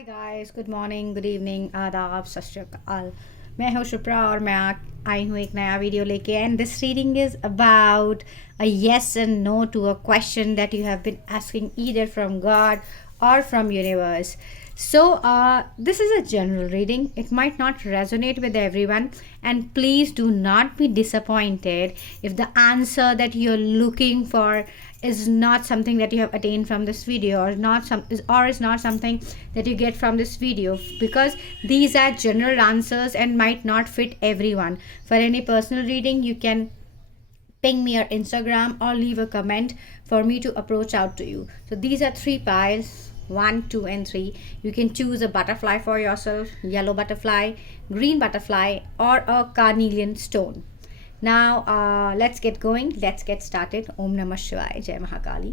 Hi guys, good morning, good evening, आदाब, सत श्री अकाल। मैं हूँ शुप्रा और मैं आई हूँ एक नया वीडियो लेके। And this reading is about a yes and no to a question that you have been asking either from God or from universe. So this is a general reading. It might not resonate with everyone, and please do not be disappointed if the answer that you're looking for is not something that you have attained from this video, or is not something that you get from this video, because these are general answers and might not fit everyone. For any personal reading, you can ping me or Instagram or leave a comment for me to approach out to you. So these are three piles, 1, 2, and 3. You can choose a butterfly for yourself, yellow butterfly, green butterfly, or a carnelian stone. Now let's get going. Let's get started. Om Namah Shivaya, Jai Mahakali.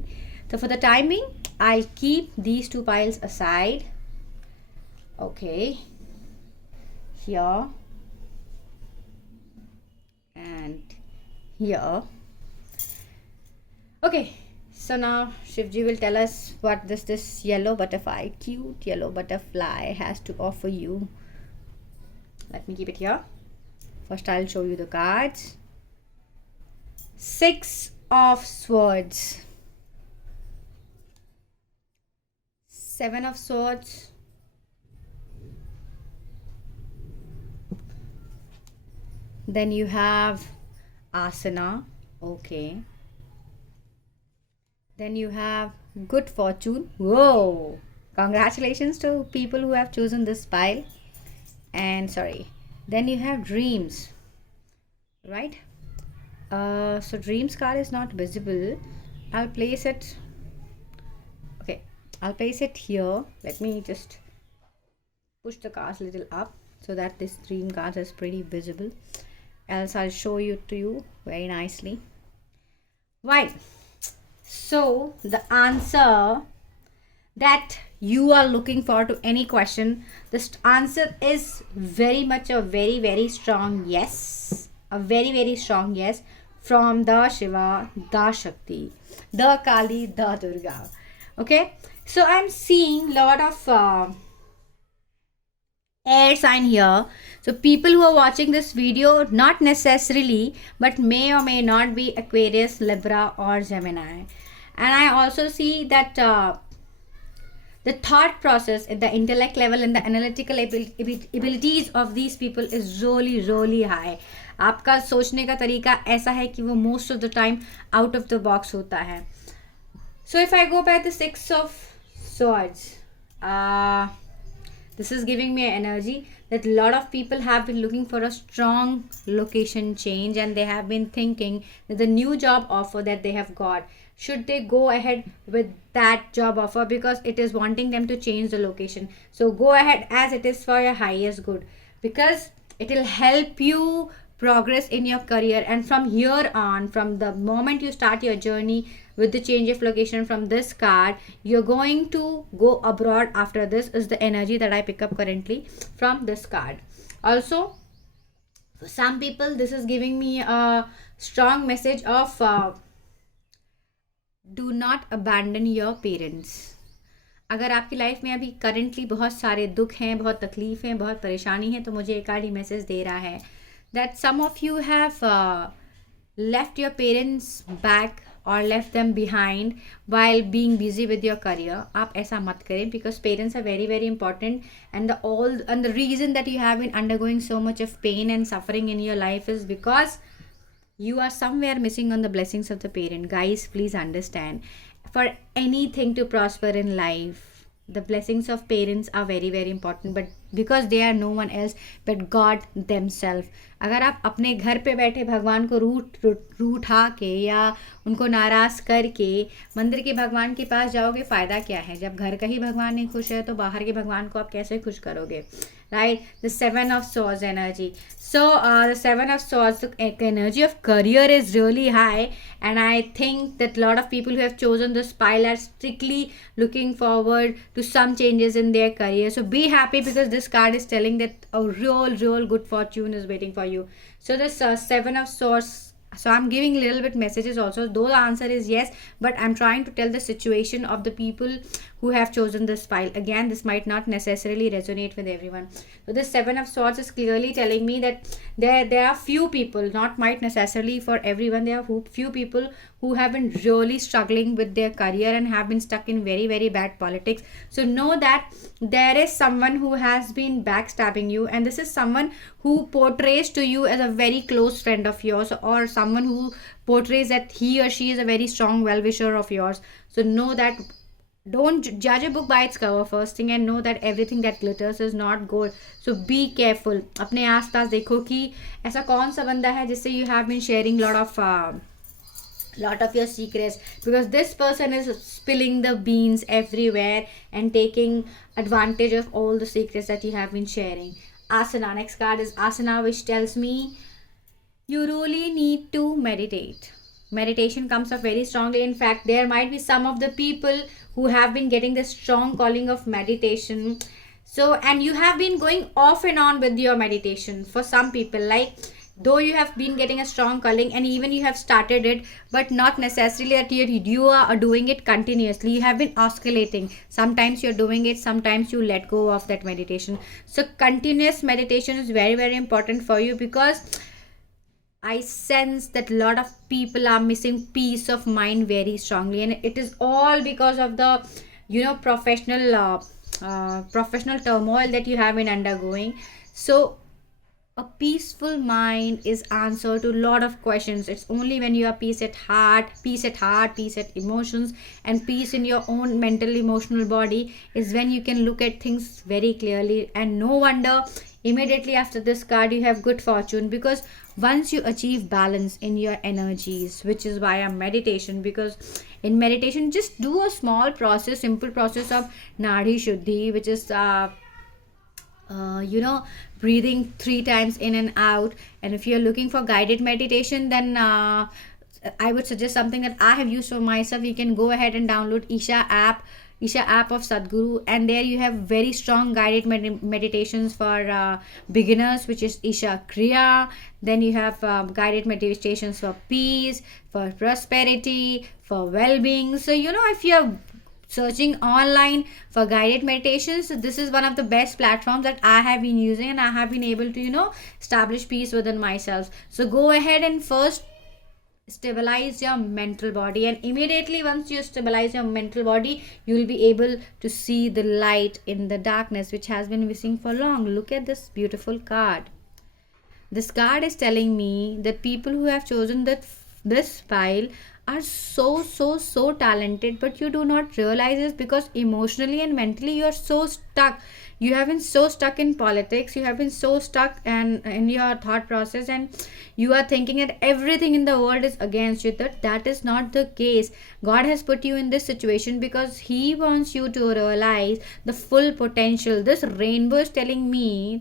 So for the timing, I'll keep these two piles aside. Okay, here and here. Okay, so now Shivji will tell us what this yellow butterfly, cute yellow butterfly, has to offer you. Let me keep it here. First I'll show you the cards. 6 of Swords, 7 of Swords, then you have Asana. Okay, then you have Good Fortune. Whoa, congratulations to people who have chosen this pile. And sorry, then you have Dreams, right? So Dreams card is not visible. I'll place it. Okay, I'll place it here. Let me just push the cards a little up so that this dream card is pretty visible. Else I'll show you to you very nicely. Right. So the answer that you are looking for to any question, this answer is very much a very strong yes. A very strong yes from the Shiva, the Shakti, the Kali, the Durga. Okay. So I'm seeing lot of air sign here. So people who are watching this video, not necessarily, but may or may not be Aquarius, Libra, or Gemini. And I also see that the thought process at the intellect level and the analytical abilities of these people is really high. आपका सोचने का तरीका ऐसा है कि वो most of the time out of the box होता है. So if I go by the 6 of Swords, this is giving me an energy that a lot of people have been looking for a strong location change, and they have been thinking that the new job offer that they have got, should they go ahead with that job offer, because it is wanting them to change the location. So go ahead, as it is for your highest good, because it will help you progress in your career. And from here on, from the moment you start your journey with the change of location from this card, you're going to go abroad after this, is the energy that I pick up currently from this card. Also, for some people, this is giving me a strong message of do not abandon your parents. अगर आपकी life में अभी currently बहुत सारे दुख हैं, बहुत तकलीफ हैं, बहुत परेशानी है, तो मुझे एक कार्ड मैसेज दे रहा है that some of you have left your parents back or left them behind while being busy with your career. आप ऐसा मत करें, because parents are very important, and the reason that you have been undergoing so much of pain and suffering in your life is because you are somewhere missing on the blessings of the parent. Guys, please understand, for anything to prosper in life, the blessings of parents are very important, but because they are no one else but God themselves. अगर आप अपने घर पे बैठे भगवान को रूठा के या उनको नाराज़ करके मंदिर के भगवान के पास जाओगे, फ़ायदा क्या है? जब घर का ही भगवान नहीं खुश है तो बाहर के भगवान को आप कैसे खुश करोगे, right? The 7 of Swords energy. So the 7 of Swords, the energy of career is really high, and I think that a lot of people who have chosen this pile are strictly looking forward to some changes in their career. So be happy, because this card is telling that a real good fortune is waiting for you. So this 7 of Swords, so I'm giving a little bit messages also, though the answer is yes, but I'm trying to tell the situation of the people who have chosen this pile. Again, this might not necessarily resonate with everyone. So this Seven of Swords is clearly telling me that there are few people, not might necessarily for everyone, there are few people who have been really struggling with their career and have been stuck in very, very bad politics. So know that there is someone who has been backstabbing you, and this is someone who portrays to you as a very close friend of yours, or someone who portrays that he or she is a very strong well-wisher of yours. So know that, don't judge a book by its cover first thing, and know that everything that glitters is not gold. So be careful. अपने आसपास देखो कि ऐसा कौन सा बंदा है जिससे you have been sharing lot of your secrets, because this person is spilling the beans everywhere and taking advantage of all the secrets that you have been sharing. Asana, next card is Asana, which tells me you really need to meditate. Meditation comes up very strongly. In fact, there might be some of the people who have been getting the strong calling of meditation. So, and you have been going off and on with your meditation. For some people, like, though you have been getting a strong calling and even you have started it, but not necessarily that you are doing it continuously. You have been oscillating. Sometimes you're doing it, sometimes you let go of that meditation. So continuous meditation is very, very important for you, because I sense that a lot of people are missing peace of mind very strongly, and it is all because of the professional turmoil that you have been undergoing. So a peaceful mind is answer to a lot of questions. It's only when you have peace at heart, peace at emotions, and peace in your own mental emotional body is when you can look at things very clearly. And no wonder immediately after this card you have good fortune, because once you achieve balance in your energies, which is via meditation, because in meditation just do a simple process of Nadi Shuddhi, which is breathing 3 times in and out. And if you're looking for guided meditation, then I would suggest something that I have used for myself. You can go ahead and download Isha app of Sadhguru, and there you have very strong guided meditations for beginners, which is Isha Kriya. Then you have guided meditations for peace, for prosperity, for well-being. So if you're searching online for guided meditations, this is one of the best platforms that I have been using, and I have been able to establish peace within myself. So go ahead and first stabilize your mental body, and immediately once you stabilize your mental body, you will be able to see the light in the darkness, which has been missing for long. Look at this beautiful card. This card is telling me that people who have chosen this pile are so talented, but you do not realize this, because emotionally and mentally you are so stuck. You have been so stuck in politics, you have been so stuck and in your thought process, and you are thinking that everything in the world is against you. That is not the case. God has put you in this situation because He wants you to realize the full potential. This rainbow is telling me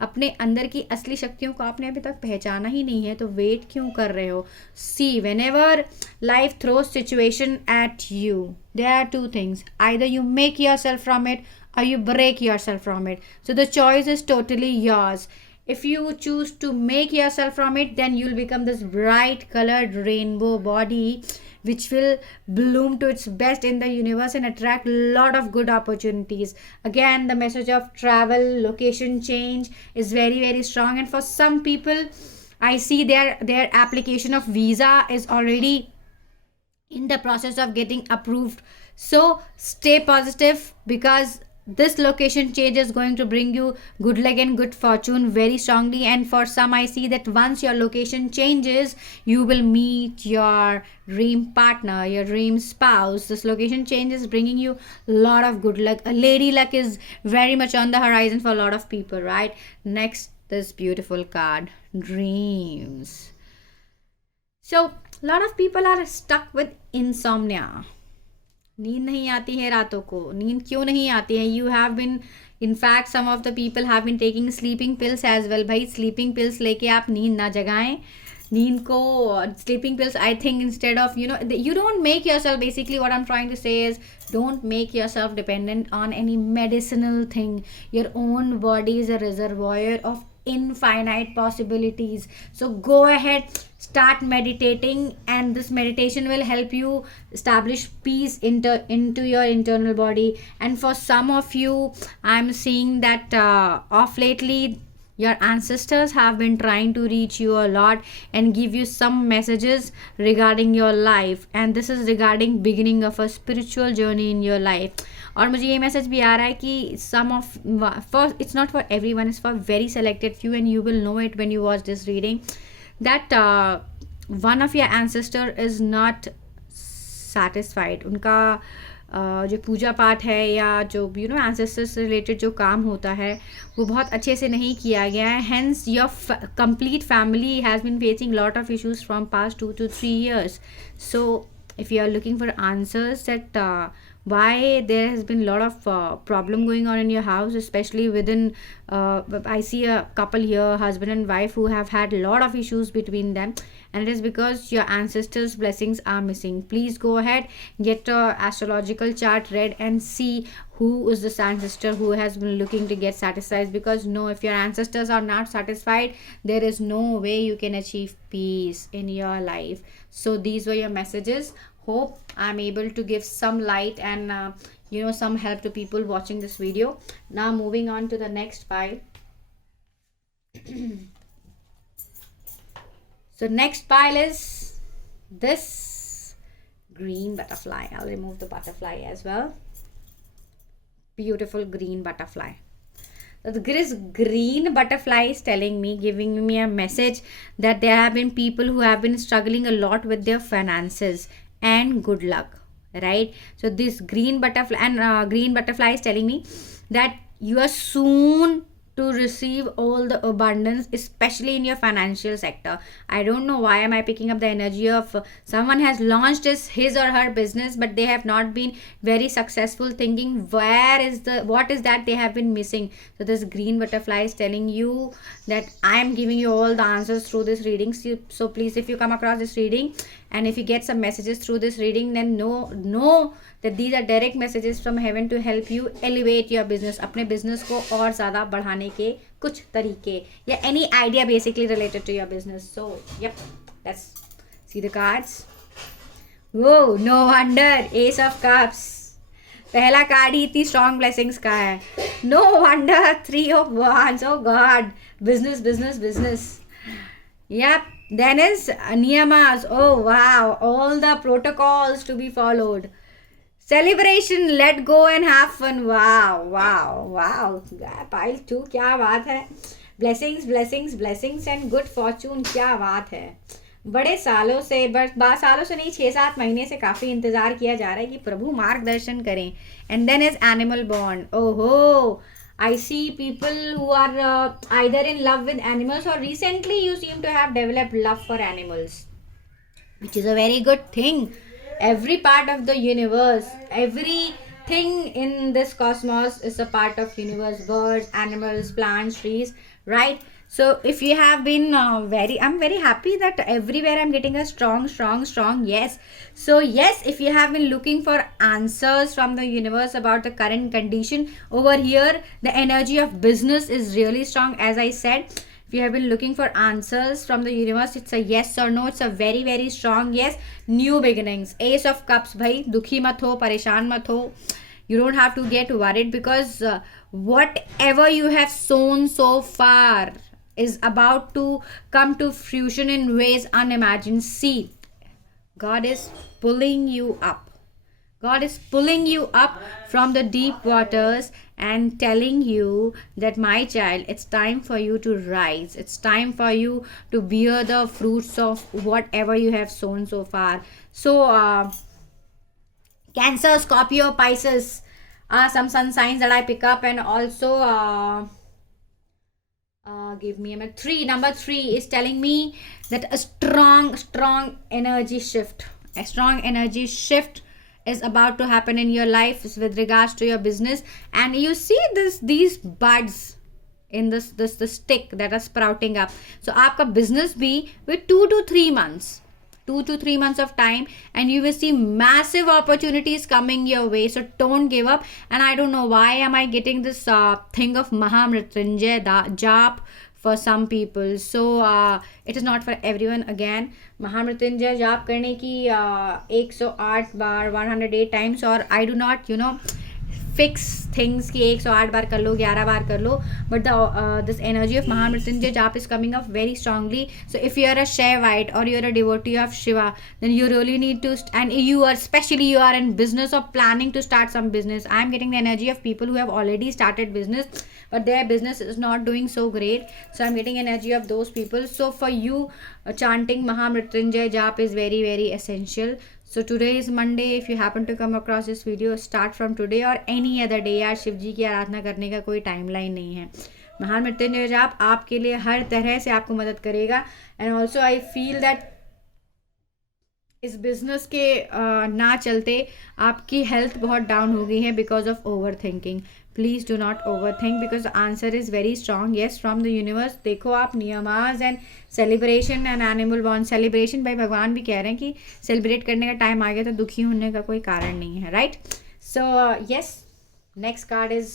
अपने अंदर की असली शक्तियों को आपने अभी तक पहचाना ही नहीं है, तो वेट क्यों कर रहे हो? See, whenever life throws situation at you, there are 2 things: either you make yourself from it or you break yourself from it. So the choice is totally yours. If you choose to make yourself from it, then you'll become this bright colored rainbow body which will bloom to its best in the universe and attract a lot of good opportunities. Again, the message of travel, location change is very, very strong, and for some people I see their application of visa is already in the process of getting approved. So stay positive, because this location change is going to bring you good luck and good fortune very strongly. And for some, I see that once your location changes, you will meet your dream partner, your dream spouse. This location change is bringing you a lot of good luck. A lady luck is very much on the horizon for a lot of people, right? Next, this beautiful card, dreams. So a lot of people are stuck with insomnia. नींद नहीं आती है रातों को. नींद क्यों नहीं आती है? You have been, in fact some of the people have been taking sleeping pills as well. भाई स्लीपिंग पिल्स लेके आप नींद ना जगाएं. नींद को sleeping pills, I think instead of you don't make yourself, basically what I'm trying to say is, don't make yourself dependent on any medicinal thing. Your own body is a reservoir of infinite possibilities. So go ahead, start meditating, and this meditation will help you establish peace into your internal body. And for some of you, I'm seeing that of lately your ancestors have been trying to reach you a lot and give you some messages regarding your life, and this is regarding beginning of a spiritual journey in your life. और मुझे ये message भी आ रहा है कि some of for it's not for everyone, it's for very selected few, and you will know it when you watch this reading, that one of your ancestor is not satisfied. उनका जो पूजा पाठ है या जो ancestors से related जो काम होता है वो बहुत अच्छे से नहीं किया गया है. Hence your complete family has been facing lot of issues from past 2 to 3 years. So if you are looking for answers that why there has been a lot of problem going on in your house, especially within I see a couple here, husband and wife, who have had a lot of issues between them, and it is because your ancestors blessings are missing. Please go ahead, get a astrological chart read and see who is this ancestor who has been looking to get satisfied, because no, if your ancestors are not satisfied, there is no way you can achieve peace in your life. So these were your messages. Hope I'm able to give some light and some help to people watching this video. Now moving on to the next pile. So next pile is this green butterfly. I'll remove the butterfly as well. Beautiful green butterfly. So this green butterfly is telling me, giving me a message that there have been people who have been struggling a lot with their finances and good luck, right? So this green butterfly is telling me that you are soon to receive all the abundance, especially in your financial sector. I don't know why am I picking up the energy of someone has launched his or her business, but they have not been very successful, thinking what is that they have been missing. So this green butterfly is telling you that I am giving you all the answers through this reading. So please, if you come across this reading and if you get some messages through this reading, then know that these are direct messages from heaven to help you elevate your business. अपने business को और ज़्यादा बढ़ाने के कुछ तरीके या any idea basically related to your business. So yep, let's see the cards. Whoa, no wonder Ace of Cups. पहला कार्ड ही इतनी strong blessings का है. No wonder 3 of Wands. Oh God, business. Yep. Then is Niyamas. Oh wow, all the protocols to be followed. Celebration, let go and have fun. Wow. Pile 2, क्या बात है. Blessings and good fortune, क्या बात है. बड़े सालों से नहीं 6-7 महीने से काफ़ी इंतज़ार किया जा रहा है कि प्रभु मार्गदर्शन करें. And then is animal bond. Oh, I see people who are either in love with animals or recently you seem to have developed love for animals, which is a very good thing. Every part of the universe, everything in this cosmos is a part of universe. Birds, animals, plants, trees, right? So if you have been I'm very happy that everywhere I'm getting a strong yes. So yes, if you have been looking for answers from the universe about the current condition, over here the energy of business is really strong. As I said, if you have been looking for answers from the universe, it's a yes or no. It's a very, very strong yes. New beginnings. Ace of Cups. Bhai, dukhi mat ho, pareshan mat ho. You don't have to get worried, because whatever you have sown so far is about to come to fruition in ways unimagined. See, God is pulling you up. God is pulling you up from the deep waters and telling you that, my child, it's time for you to rise. It's time for you to bear the fruits of whatever you have sown so far. So, Cancer, Scorpio, Pisces are some sun signs that I pick up, and also give me a minute. Number 3 is telling me that a strong energy shift. A strong energy shift is about to happen in your life with regards to your business, and you see these buds in this stick that are sprouting up. So आपका business भी with 2 to 3 months of time, and you will see massive opportunities coming your way. So don't give up. And I don't know why am I getting this thing of Mahamrityunjay Jap for some people. So it is not for everyone. Again, महामृत्युंजय जाप करने की 108 बार, 108 times, और I do not fix things कि 108 बार कर लो, 11 बार कर लो, but this energy of Mahamrityunjaya jaap is coming up very strongly. So if you are a Shaivite or you are a devotee of Shiva, then you really need to and you are, especially you are in business or planning to start some business. I am getting the energy of people who have already started business but their business is not doing so great, so I'm getting energy of those people. So for you, chanting Mahamrityunjay Jap is very very essential. So today is Monday. If you happen to come across this video, start from today or any other day. यार शिव जी की आराधना करने का कोई timeline नहीं है. महामृत्युंजय जाप आपके लिए हर तरह से आपको मदद करेगा. And also I feel that इस बिजनेस के ना चलते आपकी हेल्थ बहुत डाउन हो गई है because of overthinking. Please do not overthink because the answer is very strong. Yes, from the universe. देखो आप niyamas and celebration and animal bond. Celebration भाई भगवान भी कह रहे हैं कि सेलिब्रेट करने का टाइम आ गया तो दुखी होने का कोई कारण नहीं है. Right. So yes, next card is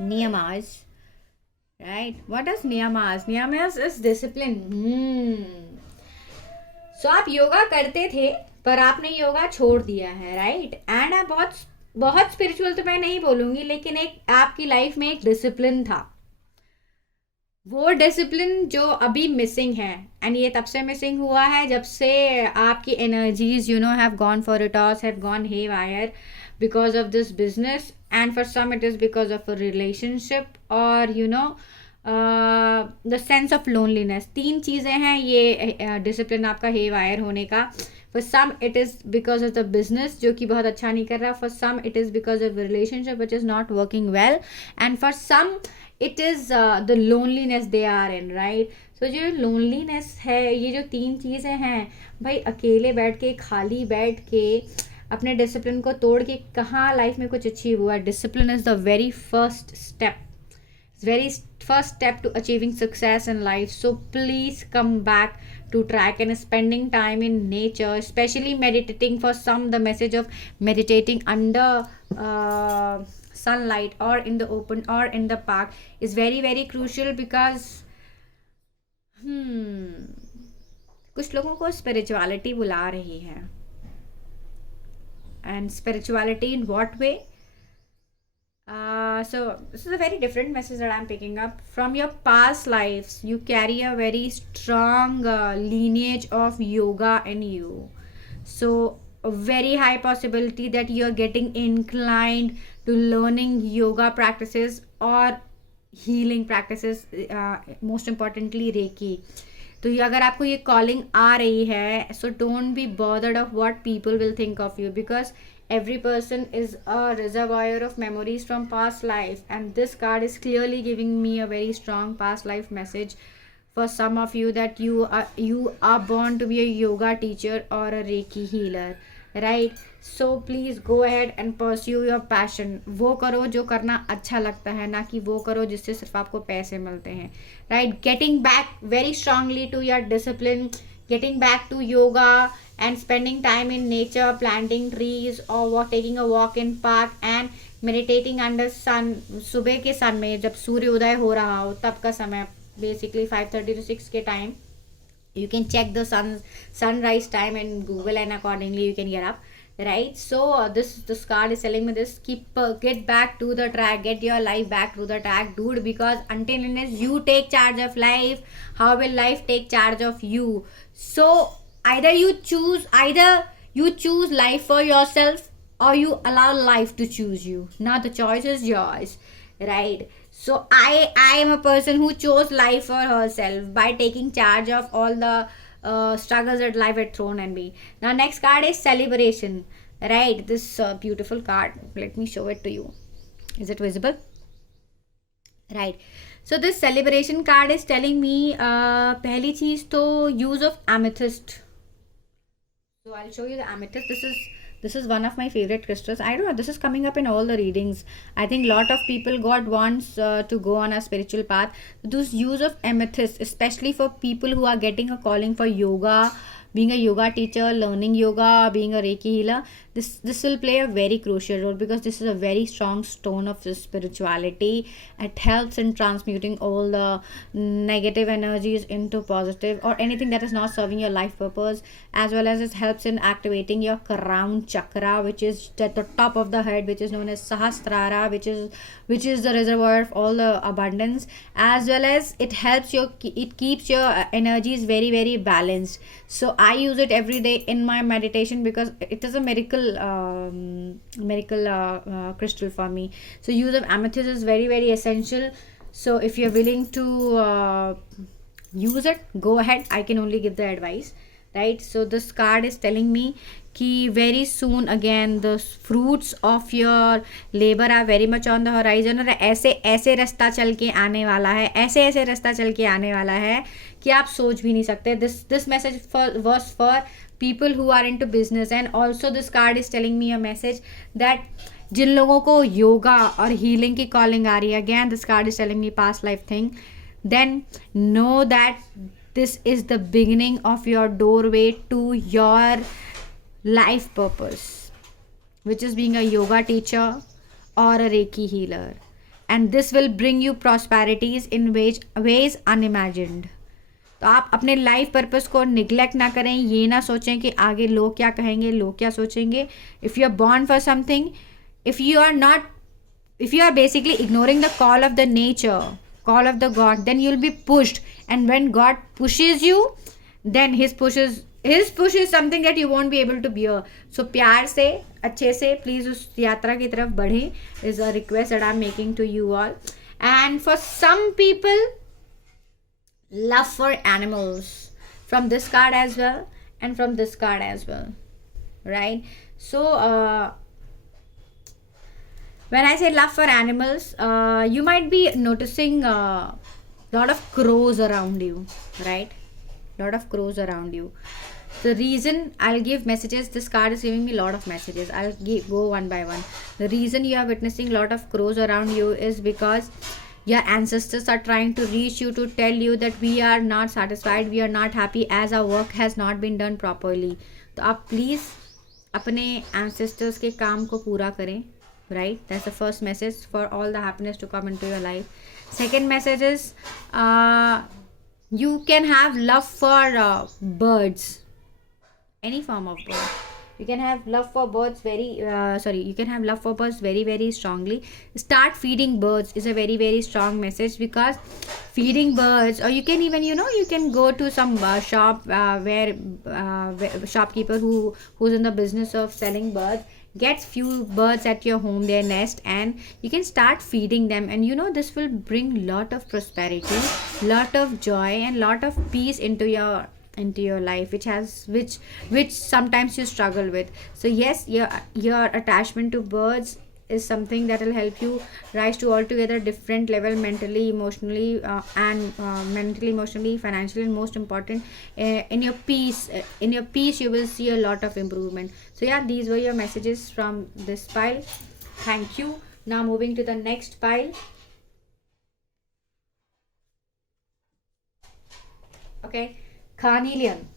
niyamas. Right. What is niyamas? Niyamas is discipline. So आप योगा करते थे पर आपने योगा छोड़ दिया है. राइट. एंड आप बहुत स्पिरिचुअल तो मैं नहीं बोलूँगी, लेकिन एक आपकी लाइफ में एक डिसिप्लिन था. वो डिसिप्लिन जो अभी मिसिंग है, एंड ये तब से मिसिंग हुआ है जब से आपकी energies have gone for a toss, have gone haywire because of this business. And for some it is because of a relationship और द सेंस ऑफ लोनलीनेस. 3 चीज़ें हैं ये डिसिप्लिन आपका हेवायर होने का. For some it is because of the business जो कि बहुत अच्छा नहीं कर रहा. For some it is because of a relationship which is not working well. And for some it is the loneliness they are in. Right. So जो loneliness है, ये जो 3 चीज़ें हैं भाई, अकेले बैठ के, खाली बैठ के, अपने डिसिप्लिन को तोड़ के कहाँ लाइफ में कुछ अचीव हुआ. Discipline is the very first step. Very first step to achieving success in life. So please come back to track and spending time in nature, especially meditating. For some, the message of meditating under sunlight or in the open or in the park is very very crucial because कुछ लोगों को spirituality बुला रही है. And spirituality in what way? So this is a very different message that I'm picking up. From your past lives, you carry a very strong lineage of yoga in you. So a very high possibility that you're getting inclined to learning yoga practices or healing practices, most importantly Reiki. तो अगर आपको ये calling आ रही है, so don't be bothered of what people will think of you, because every person is a reservoir of memories from past life, and this card is clearly giving me a very strong past life message for some of you that you are born to be a yoga teacher or a Reiki healer. Right. So please go ahead and pursue your passion. वो करो जो करना अच्छा लगता है, ना कि वो करो जिससे सिर्फ आपको पैसे मिलते हैं. Right. Getting back very strongly to your discipline, getting back to yoga and spending time in nature, planting trees or taking a walk in park and meditating under sun. सुबह के सन में जब सूर्य उदय हो रहा हो तब का समय, basically 5:30 to 6 के time. You can check the sunrise time in Google and accordingly you can get up. Right. So this card is telling me this. Get back to the track. Get your life back to the track, dude. Because until unless you take charge of life, how will life take charge of you? So either you choose life for yourself or you allow life to choose you. Now the choice is yours. Right. So I am a person who chose life for herself by taking charge of all the struggles that life had thrown at me. Now next card is celebration. Right. This beautiful card. Let me show it to you. Is it visible? Right. So this celebration card is telling me पहली चीज तो use of amethyst. So I'll show you the amethyst. This is one of my favorite crystals. I don't know, this is coming up in all the readings. I think lot of people God wants to go on a spiritual path. This use of amethyst, especially for people who are getting a calling for yoga, being a yoga teacher, learning yoga, being a Reiki healer. This will play a very crucial role, because this is a very strong stone of the spirituality. It helps in transmuting all the negative energies into positive, or anything that is not serving your life purpose, as well as it helps in activating your crown chakra, which is at the top of the head, which is known as Sahasrara, which is the reservoir of all the abundance, as well as it keeps your energies very very balanced. So I use it every day in my meditation, because it is a miracle crystal for me. So use of amethyst is very very essential. So if you're willing to use it, go ahead. I can only give the advice, right? So this card is telling me कि very soon again the fruits of your labor are very much on the horizon, और ऐसे ऐसे रास्ता चल के आने वाला है, ऐसे ऐसे रास्ता चल के आने वाला है कि आप सोच भी नहीं सकते. This message was for people who are into business. And also this card is telling me a message that जिन लोगों को योगा और हीलिंग की कॉलिंग आ रही है, again this card is telling me past life thing, then know that this is the beginning of your doorway to your life purpose, which is being a yoga teacher or a Reiki healer. And this will bring you prosperities in ways unimagined. तो आप अपने life purpose को neglect ना करें. ये ना सोचें कि आगे लोग क्या कहेंगे, लोग क्या सोचेंगे. If you are born for something, if you are basically ignoring the call of the nature, call of the God, then you'll be pushed. And when God pushes you, then his push is something that you won't be able to bear. So प्यार से, अच्छे से please उस यात्रा की तरफ बढ़ें, is a request that I'm making to you all. And for some people, love for animals, from this card as well and from this card as well, right? So when I say love for animals, you might be noticing a lot of crows around you, right? Lot of crows around you. The reason, I'll give messages, this card is giving me a lot of messages. I'll go one by one. The reason you are witnessing a lot of crows around you is because your ancestors are trying to reach you to tell you that we are not satisfied, we are not happy as our work has not been done properly. तो आप please अपने ancestors के काम को पूरा करें, right? That's the first message, for all the happiness to come into your life. Second message is you can have love for birds, any form of bird. You can have love for birds you can have love for birds very very strongly. Start feeding birds is a very very strong message, because feeding birds, or you can even, you can go to some shop where shopkeeper who's in the business of selling birds gets few birds at your home, their nest, and you can start feeding them. And this will bring lot of prosperity, lot of joy, and lot of peace into your life, which sometimes you struggle with. So yes, your attachment to birds is something that will help you rise to altogether different level, mentally, emotionally, financially, and most important, in your peace. In your peace you will see a lot of improvement. So yeah, these were your messages from this pile. Thank you. Now moving to the next pile. Okay, carnelian.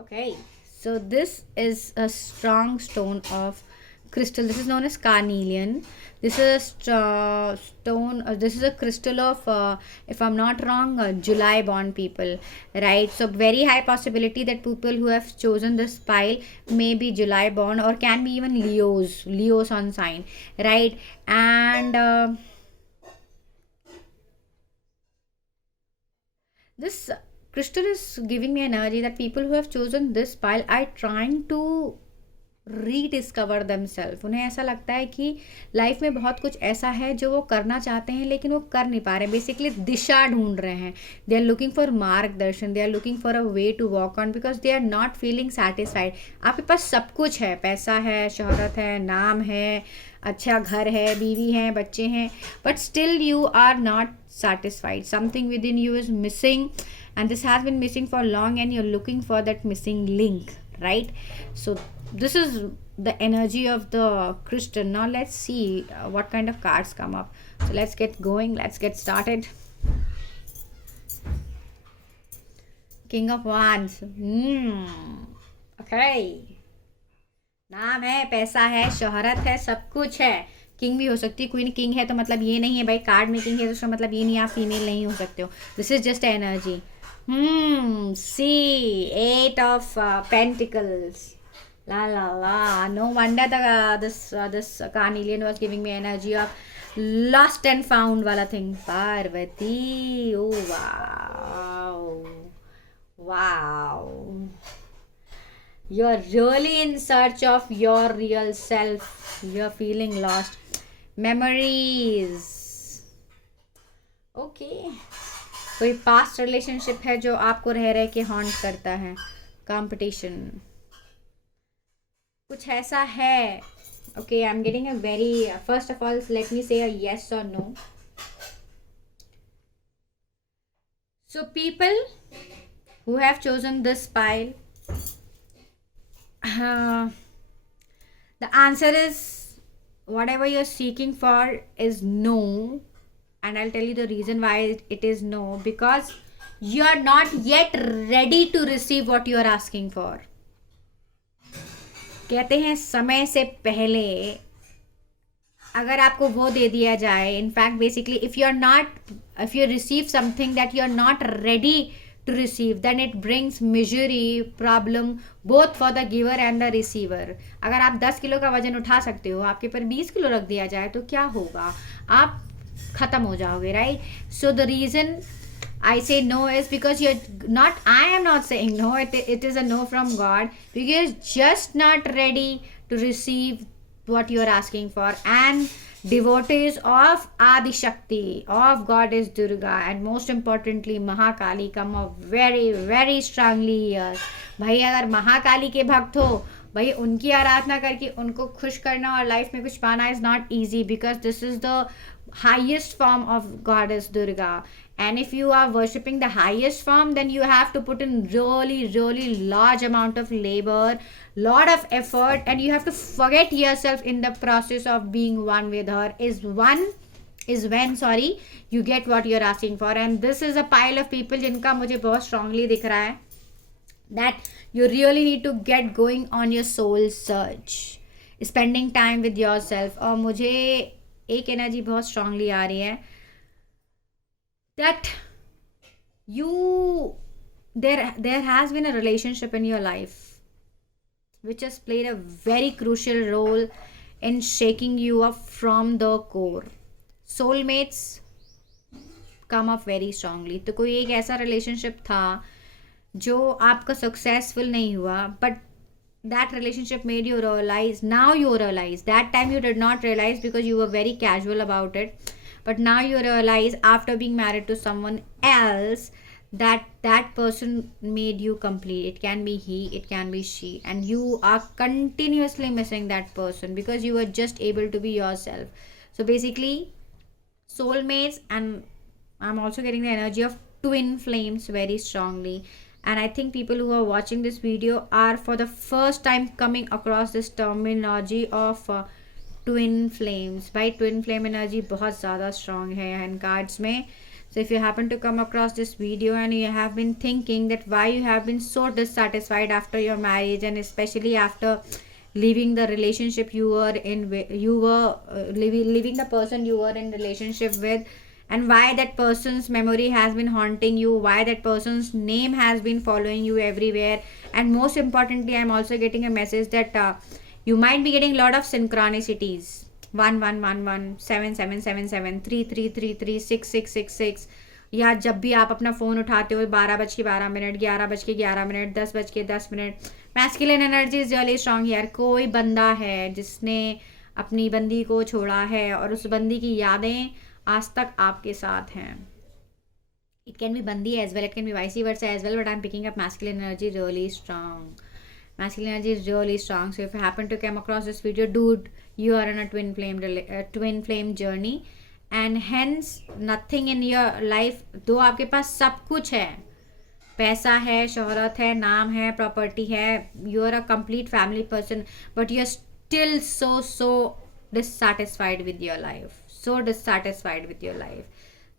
Okay, so this is a strong stone of crystal. This is known as carnelian. This is a stone. This is a crystal of, if I'm not wrong, July born people, right? So very high possibility that people who have chosen this pile may be July born, or can be even Leo sun sign, right? And this crystal is giving me energy that people who have chosen this pile are trying to rediscover themselves. उन्हें ऐसा लगता है कि life में बहुत कुछ ऐसा है जो वो करना चाहते हैं लेकिन वो कर नहीं पा रहे हैं. बेसिकली दिशा ढूंढ रहे हैं. दे आर लुकिंग फॉर मार्गदर्शन, they are looking for a way to walk on, because they are not feeling satisfied. आपके पास सब कुछ है, पैसा है, शोहरत है, नाम है, अच्छा घर है, बीवी है, बच्चे हैं, but still you are not satisfied. Something within you is missing, and this has been missing for long, and you're looking for that missing link, right? So this is the energy of the crystal. Now let's see what kind of cards come up. So let's get going, let's get started. King of Wands. Okay, नाम है, पैसा है, शोहरत है, सब कुछ है। King भी हो सकती है, क्वीन किंग है तो मतलब ये नहीं है भाई कार्ड में किंग है तो उसका मतलब ये नहीं आप फीमेल नहीं हो सकते हो। This is just energy. See, eight of pentacles. La la la. No wonder this carnelian was giving me energy of lost and found wala thing. Parvati. Oh wow. Wow. You're really in search of your real self. You're feeling lost. Memories. Okay. कोई past relationship है जो आपको रह रह के haunt करता है। Competition कुछ ऐसा है। Okay, I am getting a very, first of all let me say a yes और no. So people who have chosen this pile, the answer is whatever you're seeking for is no, and I'll tell you the reason why it is no, because you are not yet ready to receive what you are asking for. कहते हैं समय से पहले अगर आपको वो दे दिया जाए, in fact basically if you receive something that you are not ready to receive, then it brings misery problem both for the giver and the receiver. अगर आप 10 किलो का वजन उठा सकते हो, आपके पर 20 किलो रख दिया जाए तो क्या होगा, आप खत्म हो जाओगे, right? So the reason I say no is because I am not saying no, it is a no from God, because you're just not ready to receive what you are asking for. And devotees of Adi Shakti, of Goddess Durga, and most importantly Mahakali come up very very strongly here. भाई अगर महाकाली के भक्त हो, भाई उनकी आराधना करके उनको खुश करना और लाइफ में कुछ पाना is not easy, because this is the highest form of Goddess Durga. And if you are worshipping the highest form, then you have to put in really large amount of labor, lot of effort, and you have to forget yourself in the process of being one with her. Is when you get what you're asking for. And this is a pile of people जिनका मुझे बहुत strongly दिख रहा है that you really need to get going on your soul search, spending time with yourself. और मुझे एक energy बहुत स्ट्रांगली आ रही है that there has been a relationship in your life which has played a very crucial role in shaking you up from the core. Soulmates come up very strongly. तो कोई एक ऐसा रिलेशनशिप था जो आपका सक्सेसफुल नहीं हुआ, but that relationship made you realize, now you realize, that time you did not realize because you were very casual about it, but now you realize after being married to someone else that person made you complete. It can be he, it can be she, and you are continuously missing that person because you were just able to be yourself. So basically soulmates, and I'm also getting the energy of twin flames very strongly. And I think people who are watching this video are for the first time coming across this terminology of twin flames. By twin flame energy बहुत ज़्यादा strong है hand cards में. So if you happen to come across this video and you have been thinking that why you have been so dissatisfied after your marriage, and especially after leaving the relationship you were in, leaving the person you were in relationship with, and why that person's memory has been haunting you, why that person's name has been following you everywhere. And most importantly, I'm also getting a message that you might be getting a lot of synchronicities. 1111 7777 3333 6666, या जब भी आप अपना phone उठाते हो 12:12, 11:11, 10:10, masculine energy is really strong यार. कोई बंदा है जिसने अपनी बंदी को छोड़ा है और उस बंदी की यादें आज तक आपके साथ हैं. It can be bandi as well, it can be vice versa as well, but I'm picking up masculine energy really strong. Masculine energy is really strong. So if you happen to come across this video, dude, you are in a twin flame journey, and hence nothing in your life, though आपके पास सब कुछ है, पैसा है, शोहरत है, नाम है, प्रॉपर्टी है, you are a complete family person, but you're still so dissatisfied with your life. So dissatisfied with your life.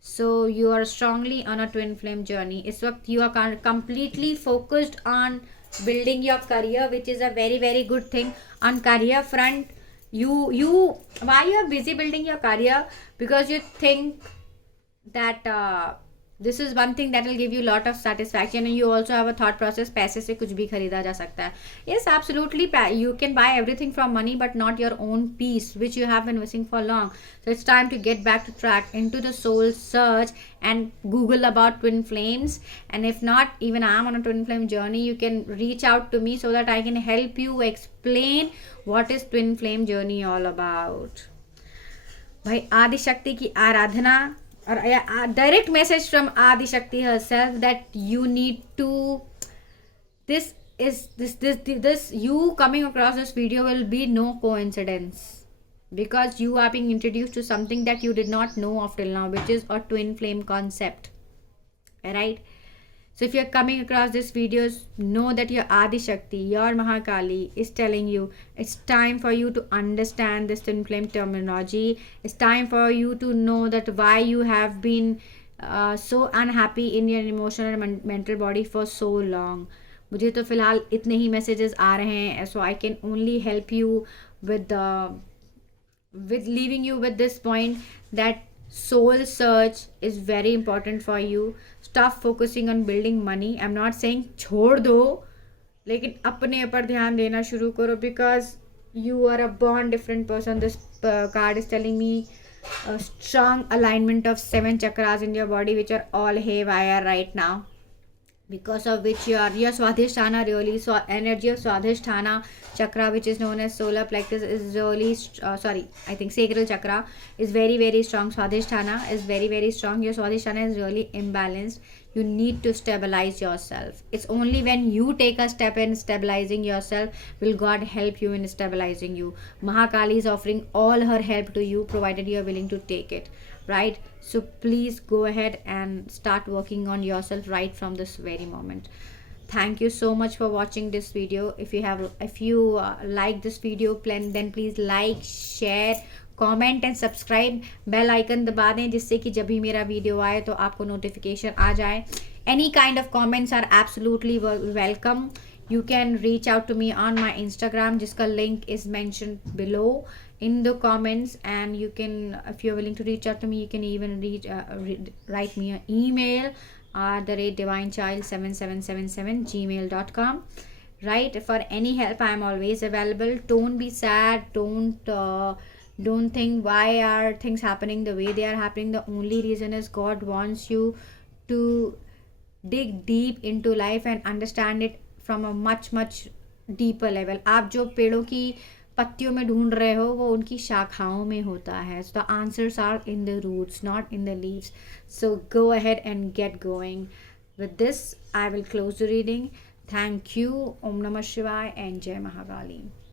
So you are strongly on a twin flame journey. इस वक्त you are completely focused on building your career, which is a very very good thing. On career front, you why you are busy building your career? Because you think that this is one thing that will give you a lot of satisfaction, and you also have a thought process, पैसे से कुछ भी खरीदा जा सकता है. Yes, absolutely, you can buy everything from money, but not your own peace, which you have been missing for long. So it's time to get back to track, into the soul search, and Google about twin flames. And if not, even I'm on a twin flame journey, you can reach out to me so that I can help you explain what is twin flame journey all about. भाई आदि शक्ति की आराधना, or a direct message from Adi Shakti herself that you need to, this you coming across this video will be no coincidence, because you are being introduced to something that you did not know of till now, which is a twin flame concept, right? So if you're coming across this videos, know that your Adi Shakti, your Mahakali is telling you it's time for you to understand this twin flame terminology. It's time for you to know that why you have been so unhappy in your emotional and mental body for so long. मुझे तो फिलहाल इतने ही messages आ रहे हैं, so I can only help you with leaving you with this point that soul search is very important for you. Stop focusing on building money. I'm not saying छोड़ दो, लेकिन अपने ऊपर ध्यान देना शुरू करो, because you are a born different person. This card is telling me a strong alignment of 7 chakras in your body, which are all haywire right now, because of which your Swadhisthana really, so energy of Swadhisthana chakra, which is known as solar plexus, is really I think sacral chakra is very very strong. Swadhisthana is very very strong. Your Swadhisthana is really imbalanced. You need to stabilize yourself. It's only when you take a step in stabilizing yourself will God help you in stabilizing you. Mahakali is offering all her help to you, provided you are willing to take it, right? So please go ahead and start working on yourself right from this very moment. Thank you so much for watching this video. If you like this video, then please like, share, comment and subscribe. Bell icon दबा दें जिससे कि जब भी मेरा video आए तो आपको नोटिफिकेशन आ जाए. Any kind of comments are absolutely welcome. You can reach out to me on my Instagram, जिसका link is mentioned below in the comments, and you can, if you're willing to reach out to me, you can even write me an email at the rate divinechild7777@gmail.com. Right, for any help I am always available. Don't be sad, don't think why are things happening the way they are happening. The only reason is God wants you to dig deep into life and understand it from a much much deeper level. आप जो पेड़ों की पत्तियों में ढूंढ रहे हो वो उनकी शाखाओं में होता है. So the answers are in the roots, not in the leaves. So go ahead and get going. With this, I will close the reading. Thank you. Om Namah Shivaya and Jai Mahakali.